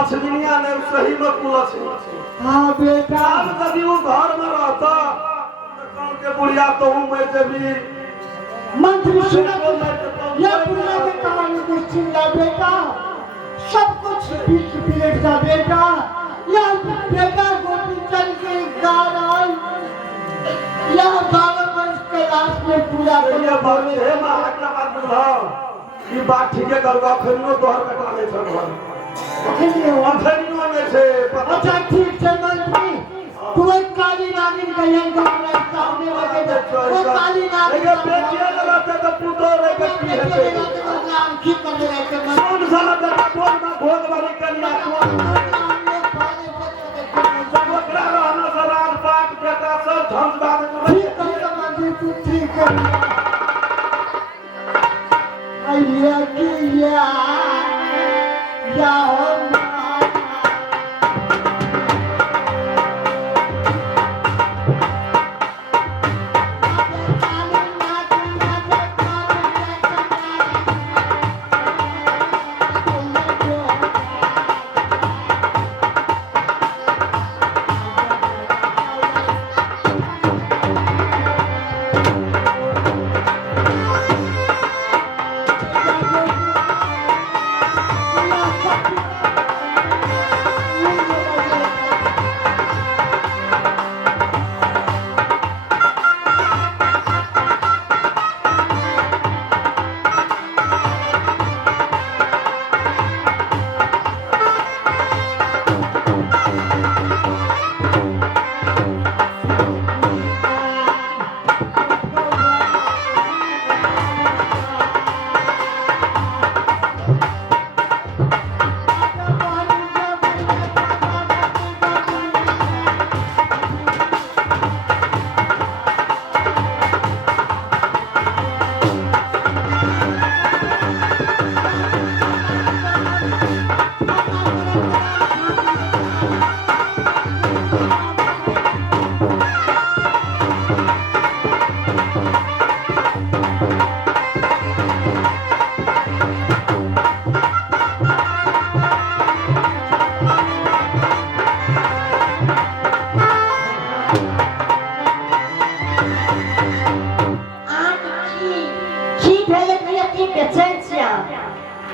लक्ष्मीनिया ने सही में कुलक्ष्मी। हाँ बेटा अब यदि वो घर में रहता गाँव के बुढ़िया तो हूँ मैं जब मंत्री सुना ये बुढ़िया की कहानी को सुन ला बेटा, सब कुछ बीच बिगड़ जा बेटा। यह बेटा गोपी चल के गा रहा है, यह 12 वर्ष के लास्ट में पूरा ये बात है मां अगला बात बोला ये बात ठीक है करवा खनियो तोहर कटाने छ घर अखनियो में से अच्छा ठीक है मंत्री, तू एक काली नागिन का यंग का सामने लगे वो काली नागिन ये बेटिया लगाते तो पुतो रे कटी है नाम की कर रहे थे कौन साला बेटा बोल में भोग वाली कन्या कौन सब ओकरा रहना सरार पाक बेटा सब धंस बाद ठीक है मंत्री तू ठीक है आइया की या हो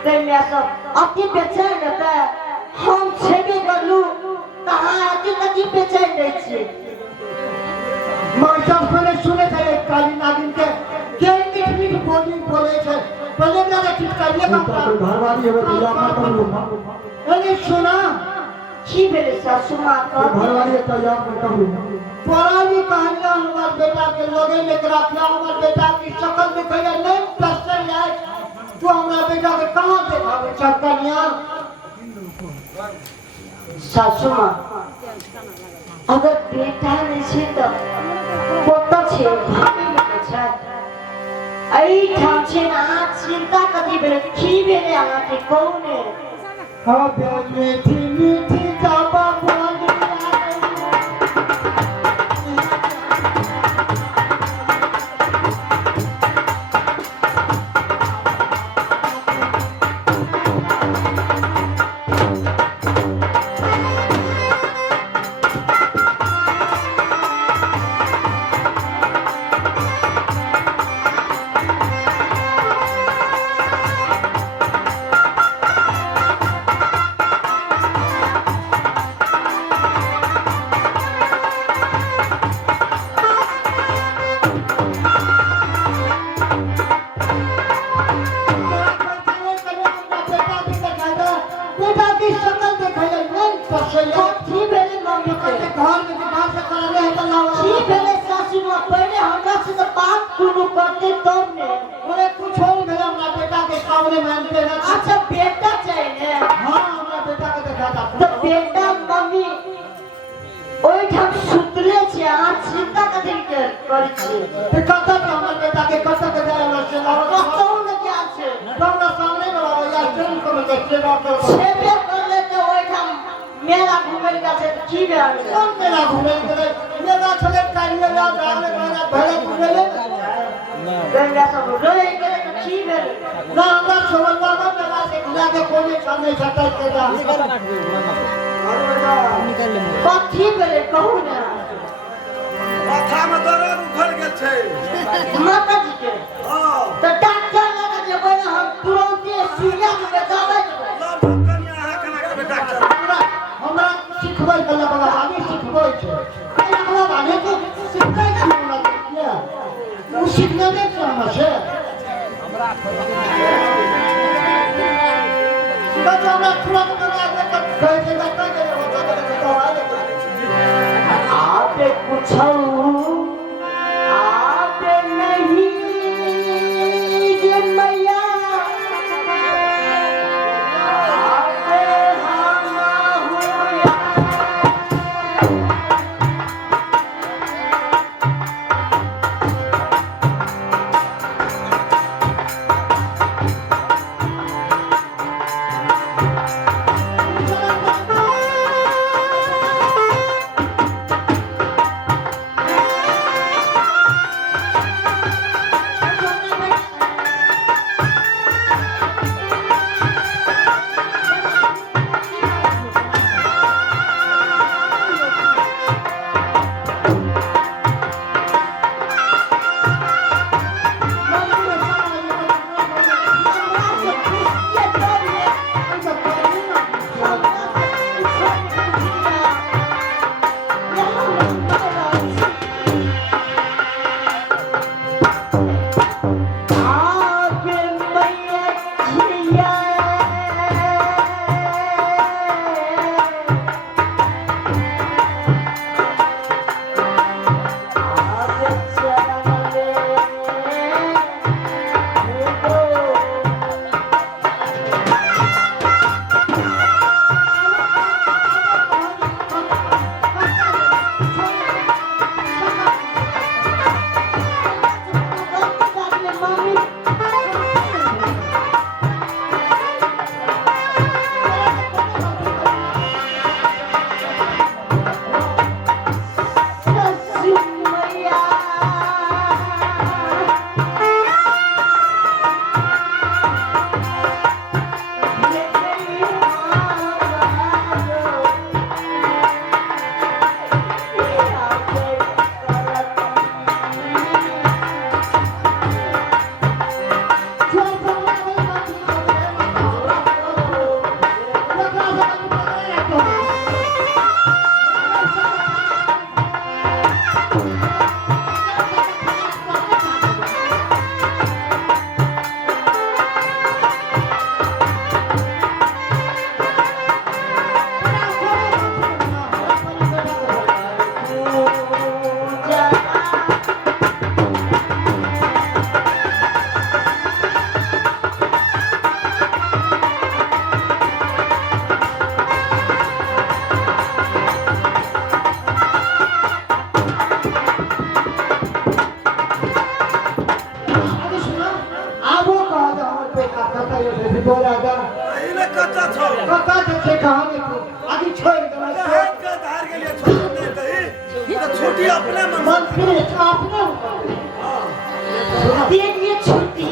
कन्या सब अति बेचैन रहता है हम छेबे करलू कहाँ अति बेचैन रह छी मैं जब पहले सुने थे एक काली नागिन के मीठ मीठ बोली बोले थे पहले मेरा ठीक करिए घरवाली है तो आप मत करो अरे सुना की भेले सासू माँ का घरवाली तो आप मत करो पुरानी कहानियां हमारे बेटा के लोगे में रखा हमारे बेटा की शक्ल दिखाई नहीं दस्तर यार तू हमारे बेटा के कहाँ देखा चक्कनिया सासू माँ अगर बेटा नहीं छे तो पोता छे भाभी में छे आई ठाम छे ना चिंता कदी भेले की भेले आना के कौने अब मीठी मीठी जाबा बोली बेटा की शक्ल दिखाई नहीं पसंद की भेले मम्मी के घर में दुकान से कराने है तो लाओ की भेले सासू माँ पहले हमरा से तो बात शुरू करते तब ने अरे कुछ हो गया हमारा बेटा के सामने में देना अच्छा बेटा चाहिए हां हमारा बेटा के देखा था तो बेटा मम्मी ओई ठाम सुतले छे आ चिंता कथि के करै छी ते कत हमारा बेटा के कत के जाए न से लाओ कतौ न क्या छे हमरा सामने में लाओ या ट्रेन को में से डॉक्टर छेबे करले तो ओई ठाम मेला घुमै का छे की भेल कौन मेरा घूमे गए मेरा छोटे कारिया या डाले मेरा भले घूमे ले गंगा सब रोए गेले तो की भेल ना हमरा छोड़वा में मेरा से खुला के कोने सामने छटा के जा कथि भेले कहू ना माथा में दर्द उखड़ गेल छै माता जी के हां तो डॉक्टर लगा जेबै ना हम तुरंत सुइया में दवाई देबै लब कन्या अहाँ केना करबै डॉक्टर हमरा सिखबै कला बला आगे सिखबै छै पहले हमरा भाने को सिखबै छी हमरा क्या वो सीखने में क्या मजे हमरा बच्चा हमरा तुरंत बना के कह के बता के आपे पूछो आपे नहीं ये मैया आपे हम हुआ बोल आजा इले कच्चा छो कता से कहानी को आगे छोड़ दे हाथ का धार के लिए छोड़ दे दही तो छोटी अपने मन मंत्री आपने दिन ये छुट्टी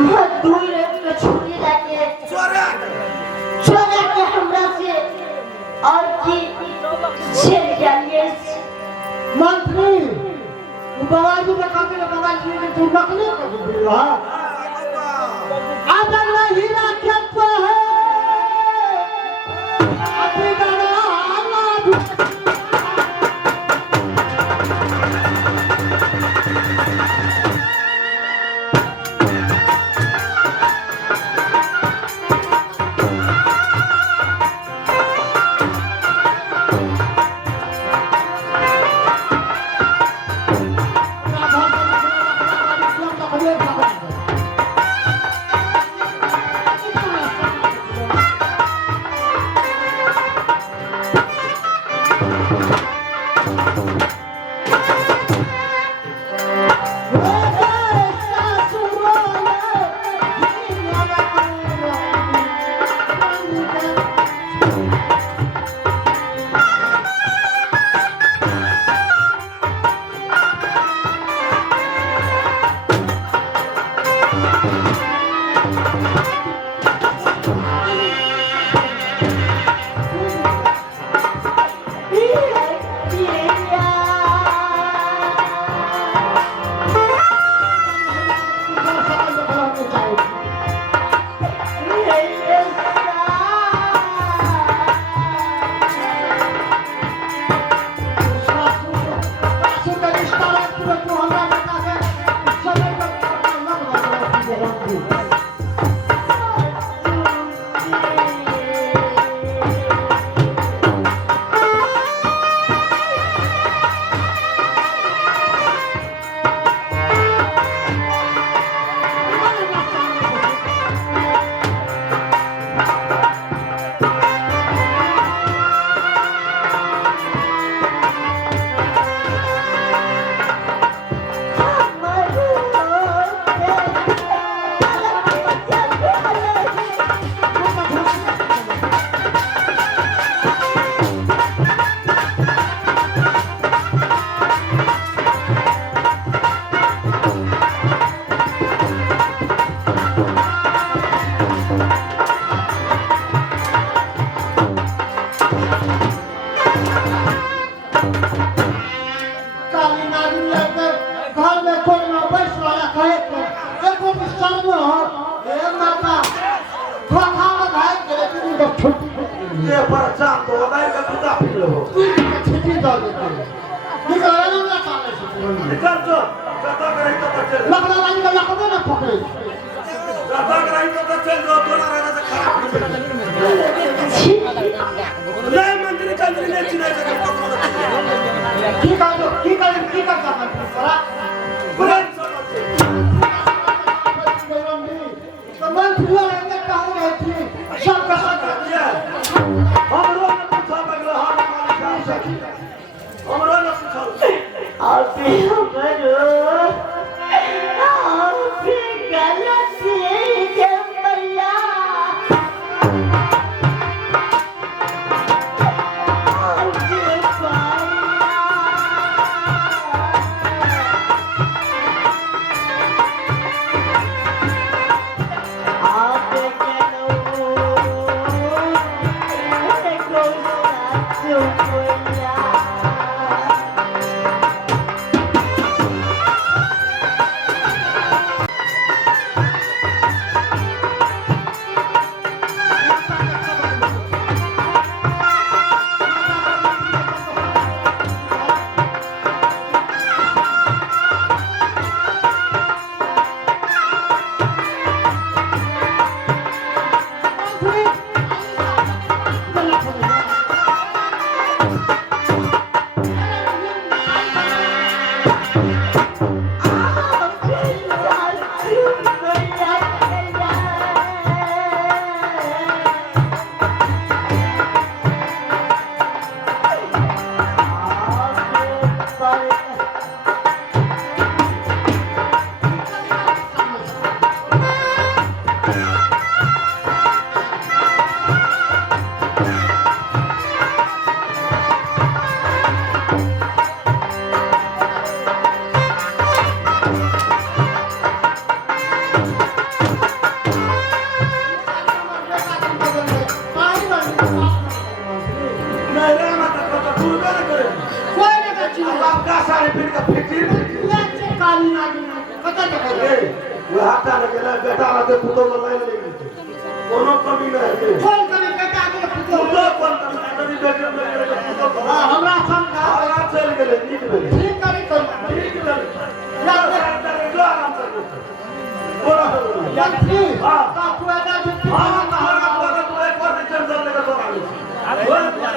मजदूर में छुट्टी जाके चोरा के हमरा से और की छेड़ जाइए मंत्री बाबाजी का काम है बाबाजी ने तू नकली कर दिया अगर हीरा खेत है अभी गाना ये पहचान तो बताए का कुत्ता फिर लो छुट्टी दो देते निकालना ना चाहे निकल तो कता कराई तो चल लगना वाली का लखो ना पकड़े कता कराई तो चल जो तोला रहना से खराब ले मंदिर चंद्र ने चिना से पकड़ो की का परा बुलान तो मन फुला के कहां गई थी सब का सब दिया हमरो ने पूछा बगला हाथ मार का सकी हमरो ने पूछा अभी हमरो अभी गलत से जमैया घाटा लगे बेटा रहते पुतो को नहीं लेंगे कोनो कमी नहीं है फोन करे बेटा के पुतो पुतो फोन करनी बेटे में पुतो हां हमरा समझा आराम से गेले नीक भेले ठीक करी तो ठीक भेले या जो आराम से बोला या ठीक हां का पुआदा छुट्टी हां हमारा बोला तो एक बार टेंशन लेके तो आली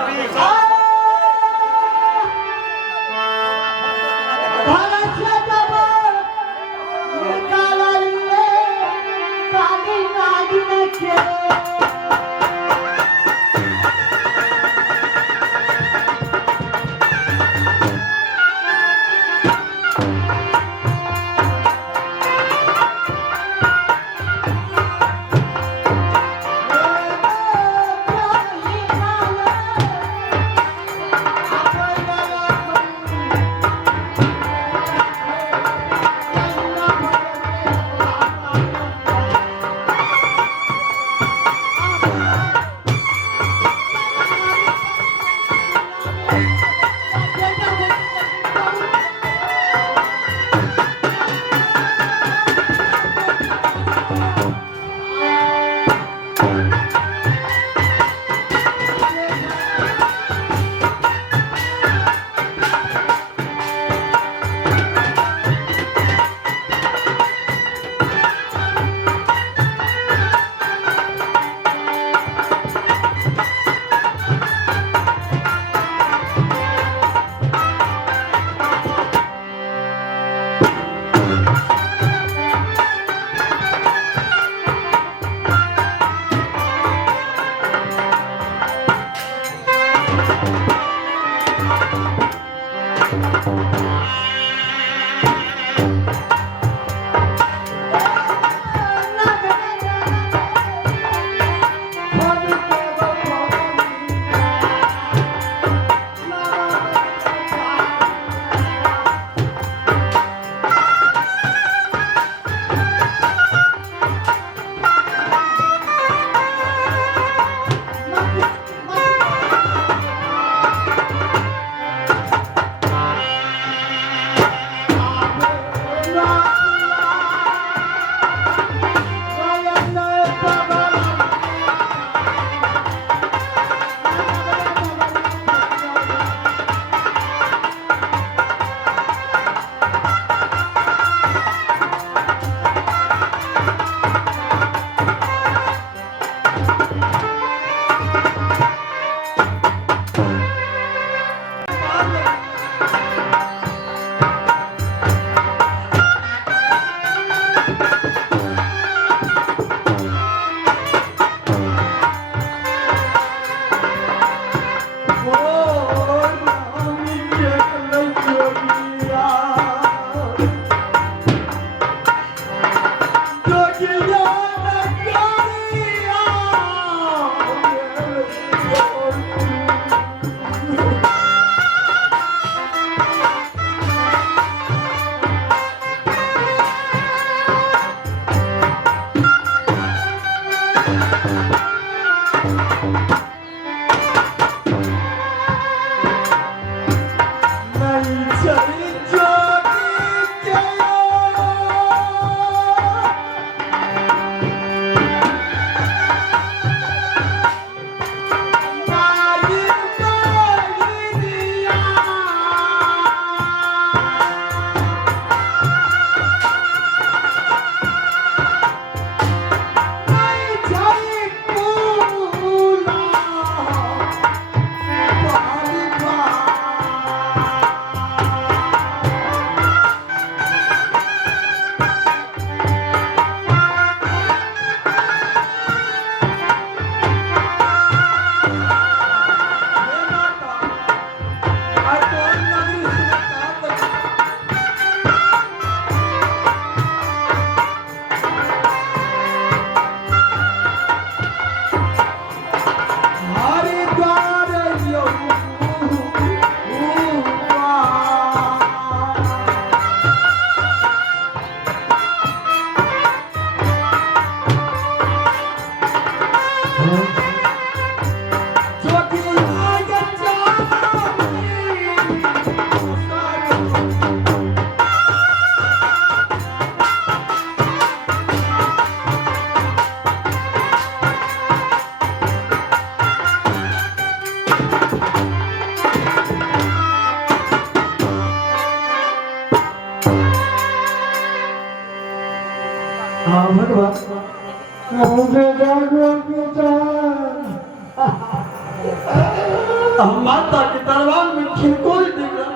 माता के दरबार में खिलकोई दिख रहा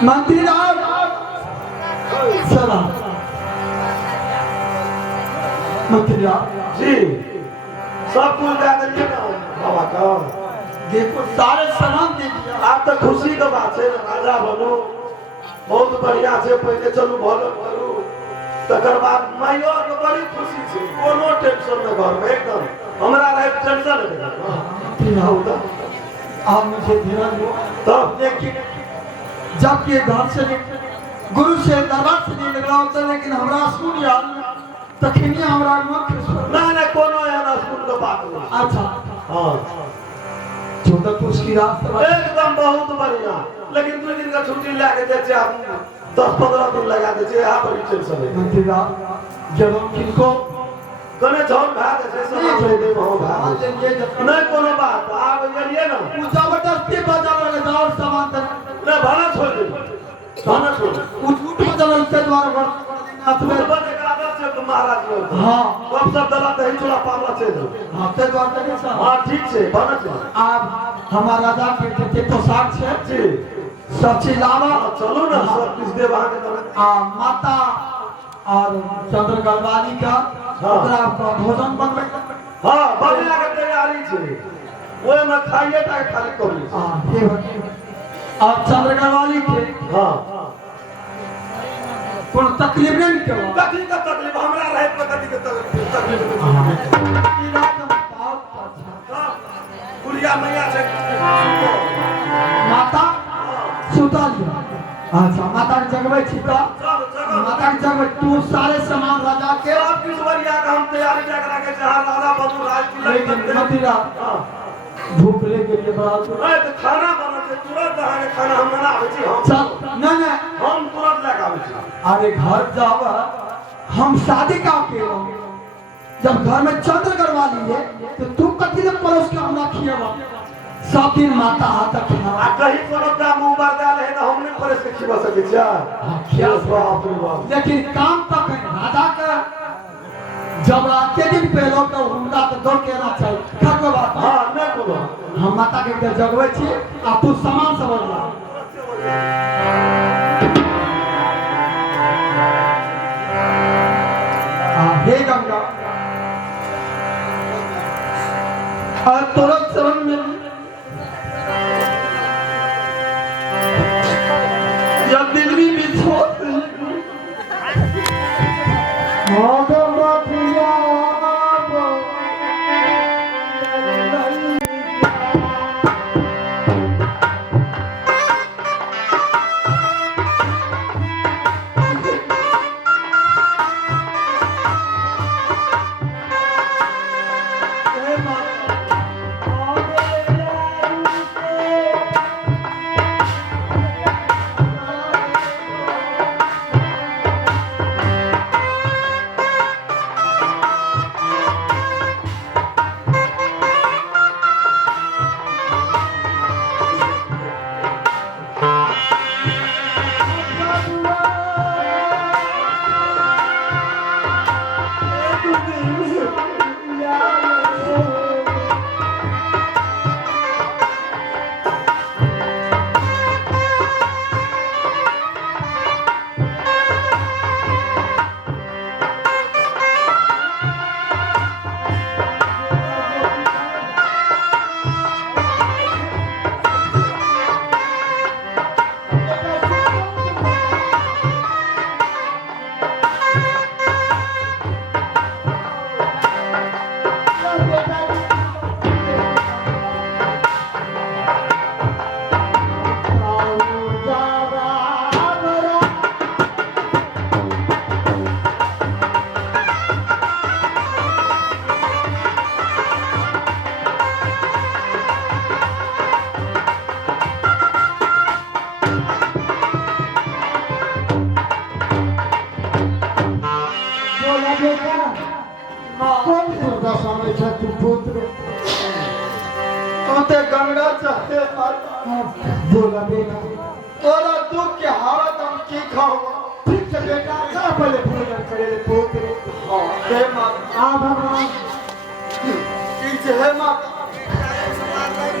मंत्री राज सलाम मंत्री राज जी सब कुछ दे दिए ना बाबा का देखो सारे सलाम दे दिया आप तो खुशी का बात है राजा बनो बहुत बढ़िया से पहले चलू भलो करू तकर बाद माइयो के बड़ी खुशी थी कोनो टेंशन न घर में एकदम हमरा रहे टेंशन है आप मुझे ध्यान दो तब लेकिन जब के घर से गुरु से दरबार से नहीं निकला होता लेकिन हमरा सुन याद तखनी हमरा मुख्य ना कोनो याना स्कूल का बात नहीं अच्छा हां जोधपुर की रास्ता एकदम बहुत बढ़िया लेकिन 2 दिन का छुट्टी लेके देते आप 10-15 दिन लगा देते यहाँ बड़ी टेंशन है मंत्री साहब जब हम किनको कने झोल भाग से सब ले दे बहुत भाग नहीं कोनो बात आप करिए ना जबरदस्ती बाजार वाले जाओ सामान ना भाड़ा छोड़ दे भाड़ा छोड़ उठ बदल उसके द्वारा तुम्हें बंद करा दे से महाराज लोग हां कब सब दला दही चूड़ा पावला से दो हां ते द्वारा के साहब हां ठीक से भाड़ा से आप हमारा राजा के पोशाक से जी सब चीज लावा चलो ना सब कुछ दे वहां के तरह माता और चंद्र गढ़वाली का आपका भोजन बनवे हां बढ़िया के तैयारी छे ओए में खाइए ता खाली करी हां ये और चंद्र गढ़वाली के हां कोन तकलीफ नहीं करो कथी का तकलीफ हमरा रहे तो कथी के तकलीफ गुड़िया मैया से माता सुता लिया अच्छा माता के जगवे छी तो माता के जगवे तू सारे सामान राजा के सब किस बढ़िया का हम तैयारी करा के जहां राजा बबू राज की मतीरा भूख लेके लिए बड़ा तो खाना बना के तुरंत आके खाना हम बना आवे छी हम चल नहीं हम तुरंत लेके आवे छी अरे घर जाव हम शादी का के जब घर में चंद्र करवा लिए तो तू कथी ले परोस के हमरा खियावा सब दिन माता हाथ खियावा आ कहीं कोनो का मुंह बार डाल है ना हमने परेश के खिवा सके छा खिया बाप रे बाप लेकिन काम तक राजा का जब रात के दिन पहलो तो हुंडा तो दौड़ के ना चाहिए खको बात हां मैं बोलो हम माता के जगवे छी आ तू सामान सब ला हे गंगा और तुरंत शरण में या दिल भी बिछो बोला बेटा तोरा बेटा क्या पहले भोजन करे पुत्र हाँ हे माँ आ भगवान ठीक है माँ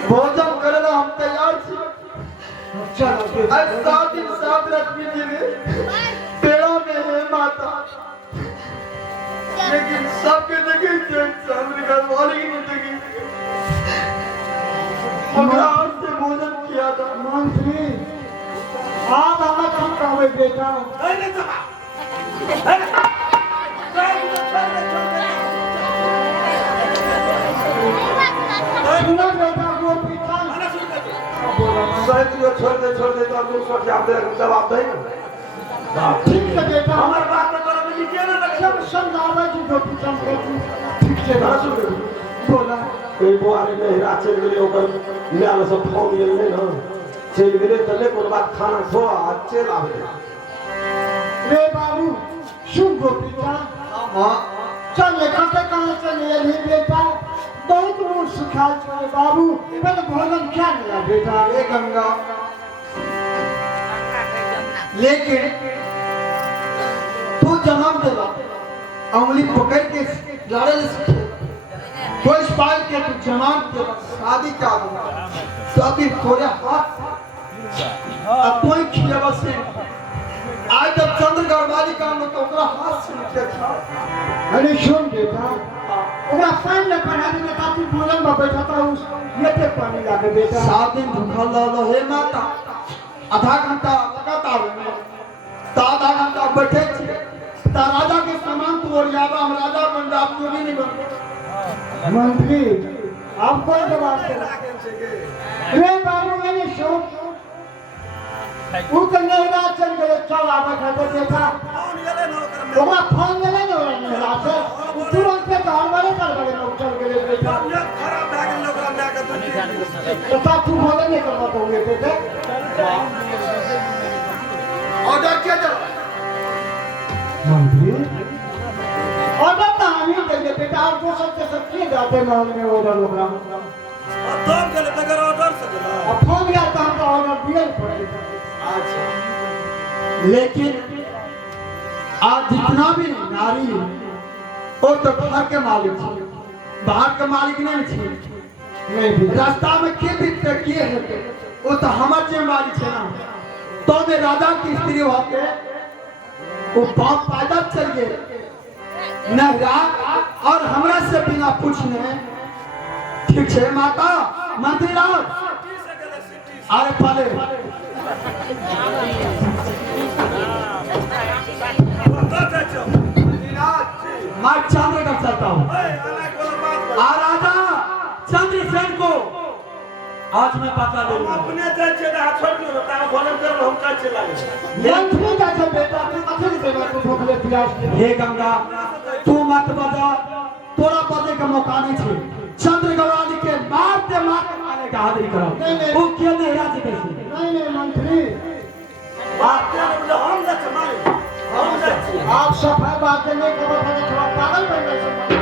भोजन करे हम तैयार छी चलो बेटा आज 7 दिन 7 रात बीतेंगे पेड़ा में है माता लेकिन सबके देखे चंद्र का वाली नहीं देखे हमरा आज से भोजन किया था मंत्री आप हमें कम कहोगे बेटा सुनो बेटा वो पिता छोड़ दे तो हम लोग सोच आप जवाब दे ठीक है बेटा हमारे बात में करो मुझे क्या ना लगे सब समझावा जी को पिता ठीक है ना सुन बोला कोई बुआरे में हीरा चल गेले ओकर लाल सब फोन गेले ना चल गेले तले कोन बात खाना खो आज चल आवे रे बाबू सुन गो पिता हाँ चल कहाँ चले ये बेटा बहुत ऊँट सिखा चले बाबू मैंने भोजन क्या मिला बेटा ये गंगा लेकिन तू जन्म देला उंगली पकड़ के लड़े ले सीखे कोई पाल के तू जन्म देला शादी का होगा तो अभी थोड़े हाथ अब कोई खिलेवा से आज जब चंद्र गढ़वाली का हम तो ओकरा हाथ से नीचे था अरे सुन बेटा ओकरा पानी में पढ़ा देने खातिर भोजन में बैठा था उस ये पे पानी लागे बेटा 7 दिन भूखा लो हे माता आधा घंटा लगातार तो आधा घंटा बैठे थे ता राजा के समान तू ओरियावा हम राजा बन जा आप योगी नहीं बन मंत्री आप कौन जवाब दे रे बाबू मैंने शोक वो तो नेहरा चल गए चल आवा था बेटा ओकरा फोन गेले न नेहरा से तुरंत पे घर वाले कर गए लोग चल गए बेटा खराब भए गेल ओकरा ला के तो तू बोले नहीं करवा तो हुए बेटा ऑर्डर क्या दो मंत्री ऑर्डर तो हम ही देंगे बेटा आप वो सब के सब किए जाते महल में ऑर्डर ओकरा तब गेले तकर ऑर्डर से गेला अब फोन गया तो हमको ऑर्डर दिया ही पड़ेगा अच्छा लेकिन आज जितना भी नारी वो तो घर के मालिक थी बाहर के मालिक नहीं थी नहीं भी रास्ता में के भी किए हैं वो तो हमारे जिम्मेवारी थे ना तो मैं राजा की स्त्री होके वो बाप पैदल चल गए नहरा और हमरा से बिना पूछने ठीक है माता मंत्री राव अरे पहले मैं चंद्र का चलता हूँ राजा चंद्रसेन को आज मैं पता हम लूंगा अपने जाय छै ना छोड़ दियो ना तारा भोजन कर हम का चला मंत्री का सब बेटा तू कथी देवा तू भोगले प्यास के हे गंगा तू मत बजा तोरा बजे का मौका नहीं छे चंद्र गवाली के मारते मारने का हाजिरी करो वो क्यों नहीं राजी कैसे नहीं मंत्री बात के हम जा मारे हम जा आप सफाई बात नहीं करो थोड़ा पागल बन गए